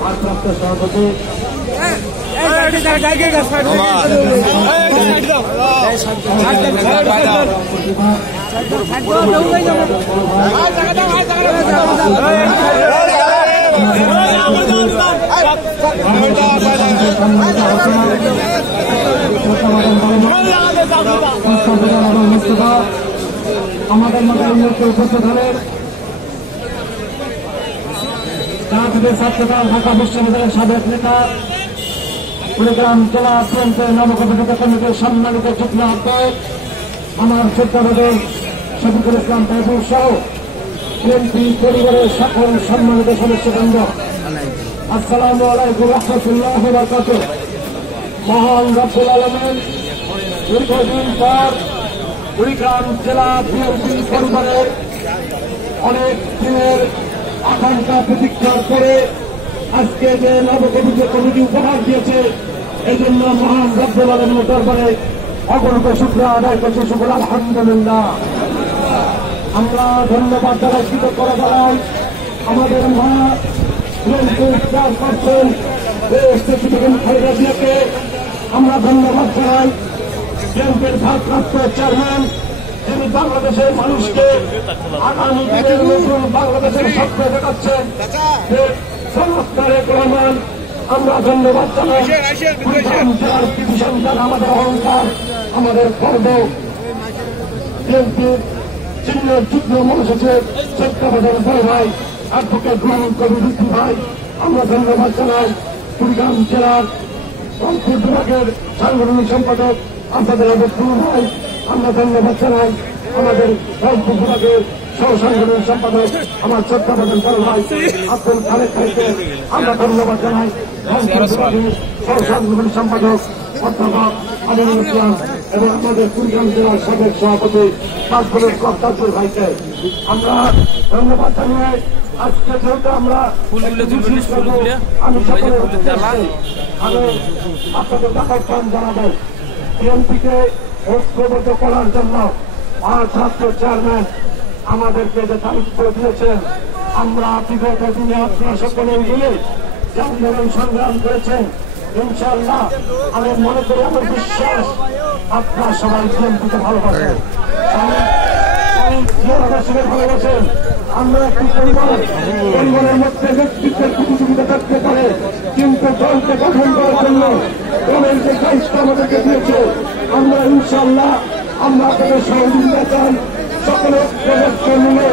ভারপ্রাপ্ত সভাপতি আমাদের মধ্যে উপস্থিত হলেন ছাত্রদল ঢাকা বিশ্ববিদ্যালয়ের সাবেক নেতা কুড়িগ্রাম জেলা বিএনপির নবগঠিত কমিটির সম্মানিত যুগ্ম আহ্বায়ক আমার শ্রদ্ধাভাজন শফিকুল ইসলাম তাইফুর সহ বিএনপি পরিবারের সকল সম্মানিত সদস্যবৃন্দ, আসসালামু আলাইকুম রহমতুল্লাহ ওয়া বারাকাতুহু। মহান রব্বুল আলামিন দীর্ঘদিন পর কুড়িগ্রাম জেলা বিএনপি পরিবারের অনেক দিনের আকাঙ্ক্ষা প্রতীক্ষার করে আজকে যে নবগঠিত কমিটি উপহার দিয়েছে, এই জন্য মহান রব্বুল আলামিনের দরবারে অগণিত শুকরিয়া আদায় করছি। শুকর আলহামদুলিল্লাহ। আমরা ধন্যবাদ জানাই, কৃতজ্ঞতা জানাই আমাদের মা চেয়ারপারসন খালেদা জিয়াকে। আমরা ধন্যবাদ জানাই বিএনপির ভারপ্রাপ্ত চেয়ারম্যান, যিনি বাংলাদেশের মানুষকে আগামী দিনের নতুন বাংলাদেশের স্বপ্ন দেখাচ্ছেন, রহমান। আমরা ধন্যবাদ জানাই জেলার কৃষি সন্তান, আমাদের অহংকার, আমাদের গর্ব, বিএনপির চিহ্ন যুগ্ম মহাসচিব শ্রদ্ধাভাজন বড় ভাই অ্যাডভোকেট গ্রহণ কবির ভাই। আমরা ধন্যবাদ জানাই কুড়িগ্রাম জেলার রংপুর বিভাগের সাংগঠনিক সম্পাদক আমাদের ভাই। আমরা ধন্যবাদ জানাই আমাদের রংপুর বিভাগের সহ সাংগঠনিক সম্পাদক আমার শ্রদ্ধাভাজন বড় ভাই আব্দুল খালেক ভাইকে। আমরা ধন্যবাদ জানাই রংপুর বিভাগের সহ সাংগঠনিক সম্পাদক অধ্যাপক আমিনুল ইসলাম এবং আমাদের কুড়িগ্রাম জেলার সাবেক সভাপতি কাজগুলোর কর্তাজুর ভাইকে। আমরা ধন্যবাদ জানিয়ে আজকে যেহেতু আমরা আমি আপনাদের আহ্বান জানাবো বিএনপিকে ঐক্যবদ্ধ করার জন্য ভারপ্রাপ্ত চেয়ারম্যান আমাদেরকে যে দায়িত্ব দিয়েছেন। আমরা বিগত দিনে আপনারা সকলে মিলে যে আন্দোলন সংগ্রাম করেছেন, ইনশাআল্লাহ আমি মনে করি, আমার বিশ্বাস আপনারা সবাই বিএনপিকে ভালোবাসেন, ভালোবাসেন। আমরা একটি পরিবারের মধ্যে ব্যক্তিত্বের প্রতিযোগিতা থাকতে পারে, কিন্তু দলকে গঠন করার জন্য দলের যে দায়িত্ব আমাদেরকে দিয়েছে, আমরা ইনশাআল্লাহ আমরা আপনাদের সহযোগিতা চান। সকলে মিলে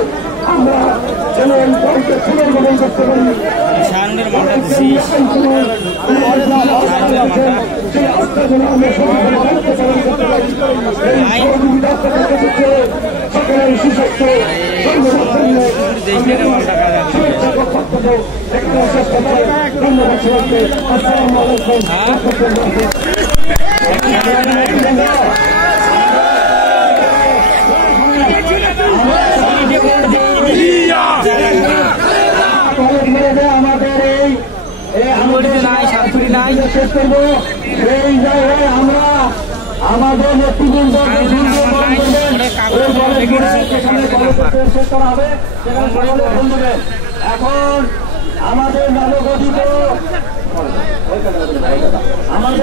আমরা যেন এই দলকে পুনর্গঠন করতে পারি। সকলের সুস্বাস্থ্য আমাদের এই জায়গায় আমরা আমাদের নেতৃবৃন্দ এখন আমাদের নবগঠিত আমাদের